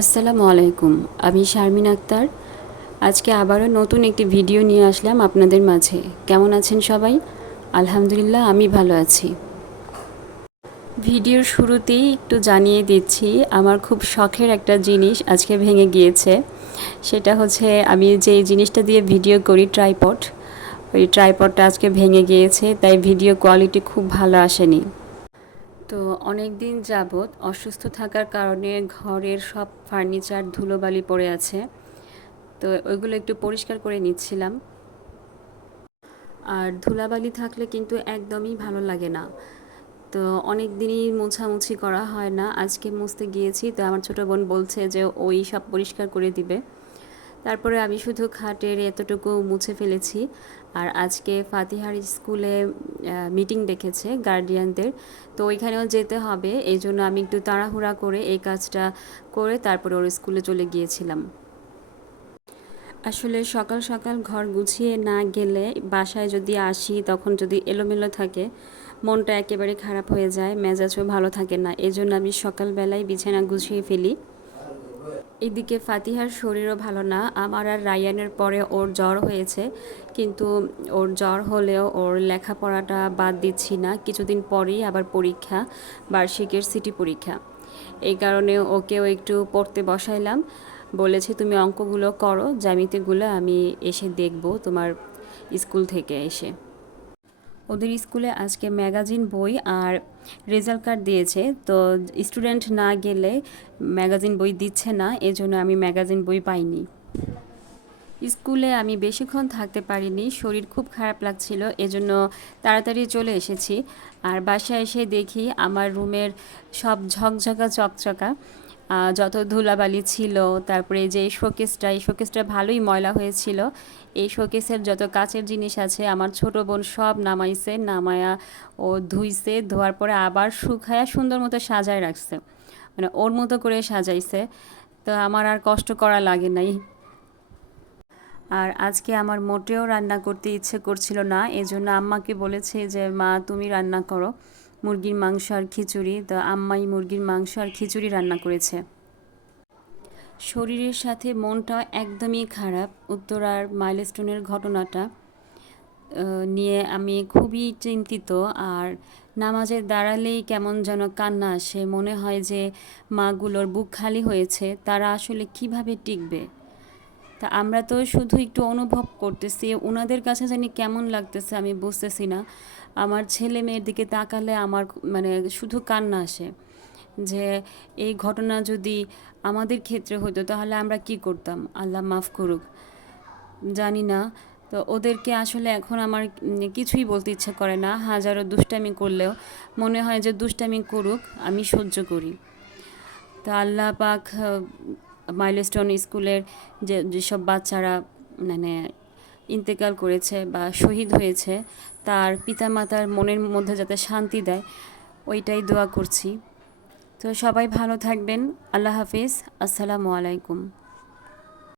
আসসালামু আলাইকুম, আমি শারমিন আক্তার। আজকে আবারও নতুন একটি ভিডিও নিয়ে আসলাম আপনাদের মাঝে। কেমন আছেন সবাই? আলহামদুলিল্লাহ, আমি ভালো আছি। ভিডিওর শুরুতেই একটু জানিয়ে দিচ্ছি, আমার খুব শখের একটা জিনিস আজকে ভেঙে গিয়েছে। সেটা হচ্ছে, আমি যে জিনিসটা দিয়ে ভিডিও করি, ট্রাইপড, ওই ট্রাইপডটা আজকে ভেঙে গিয়েছে, তাই ভিডিও কোয়ালিটি খুব ভালো আসেনি। তো অনেক দিন যাবৎ অসুস্থ থাকার কারণে ঘরের সব ফার্নিচার ধুলোবালি পড়ে আছে। তো ওইগুলো একটু পরিষ্কার করে নিচ্ছিলাম। আর ধুলাবালি থাকলে কিন্তু একদমই ভালো লাগে না। তো অনেক দিনই মোছামুছি করা হয় না। আজকে মুছতে গিয়েছি, তো আমার ছোটো বোন বলছে যে ওই সব পরিষ্কার করে দিবে। তারপরে আমি শুধু খাটের এতটুকু মুছে ফেলেছি। আর আজকে ফাতিহার স্কুলে মিটিং ডেকেছে গার্ডিয়ানদের তো ওইখানেও যেতে হবে, এই জন্য আমি একটু তাড়াহুড়া করে এই কাজটা করে তারপরে ওর স্কুলে চলে গিয়েছিলাম। আসলে সকাল সকাল ঘর গুছিয়ে না গেলে বাসায় যদি আসি, তখন যদি এলোমেলো থাকে, মনটা একেবারে খারাপ হয়ে যায়, মেজাজও ভালো থাকে না। এই জন্য আমি সকালবেলায় বিছানা গুছিয়ে ফেলি। এদিকে ফাতিহার শরীরও ভালো না, আমার আর রায়ানের পরে ওর জ্বর হয়েছে, কিন্তু ওর জ্বর হলেও ওর লেখাপড়াটা বাদ দিচ্ছি না। কিছুদিন পরেই আবার পরীক্ষা, বার্ষিকের সিটি পরীক্ষা। এই কারণে ওকেও একটু পড়তে বসাইলাম। বলেছে, তুমি অঙ্কগুলো করো, জ্যামিতিগুলো আমি এসে দেখব তোমার স্কুল থেকে এসে। ওদের স্কুলে আজকে ম্যাগাজিন বই আর রেজাল্ট কার্ড দিয়েছে। তো স্টুডেন্ট না গেলে ম্যাগাজিন বই দিচ্ছে না, এজন্য আমি ম্যাগাজিন বই পাইনি। স্কুলে আমি বেশিক্ষণ থাকতে পারিনি, শরীর খুব খারাপ লাগছিল, এজন্য তাড়াতাড়ি চলে এসেছি। আর বাসায় এসে দেখি আমার রুমের সব ঝকঝকা চকচকা। যত ধুলাবালি ছিল, তারপরে যে শোকেসটা, এই শোকেসটা ভালোই ময়লা হয়েছিল। এই শোকেসের যত কাচের জিনিস আছে, আমার ছোট বোন সব নামাইছে, নামায়া ও ধুইছে, ধোয়ার পরে আবার শুকায়া সুন্দর মতো সাজায় রাখছে। মানে ওর মতো করে সাজাইছে। তো আমার আর কষ্ট করা লাগে নাই। আর আজকে আমার মোটেও রান্না করতে ইচ্ছে করছিল না, এজন্য আম্মাকে বলেছে যে, মা, তুমি রান্না করো। মুরগির মাংস আর খিচুড়ি। তো আম্মাই মুরগির মাংস আর খিচুড়ি রান্না করেছে। শরীরের সাথে মনটা একদমই খারাপ। উত্তরার মাইলস্টোনের ঘটনাটা নিয়ে আমি খুবই চিন্তিত। আর নামাজে দাঁড়ালেই কেমন যেন কান্না আসে। মনে হয় যে মাগুলোর বুক খালি হয়েছে। তারা আসলে কীভাবে টিকবে? তা আমরা তো শুধু একটু অনুভব করতেছি ওনাদের কাছে জানি কেমন লাগতেছে আমি বুঝতেছি না। আমার ছেলে মেয়ের দিকে তাকালে আমার মানে শুধু কান্না আসে যে এই ঘটনা যদি আমাদের ক্ষেত্রে হতো তাহলে আমরা কি করতাম? আল্লাহ মাফ করুক। জানি না। তো ওদেরকে আসলে এখন আমার কিছুই বলতে ইচ্ছে করে না, হাজারো দুষ্টামি করলেও মনে হয় যে দুষ্টামি করুক, আমি সহ্য করি। তা আল্লাহ পাক মাইলস্টোন স্কুলের যে, যেসব বাচ্চারা মানে ইন্তেকাল করেছে বা শহীদ হয়েছে, তার পিতামাতার মনের মধ্যে যাতে শান্তি দেয়, ওইটাই দোয়া করছি। তো সবাই ভালো থাকবেন। আল্লাহ হাফিজ। আসসালামু আলাইকুম।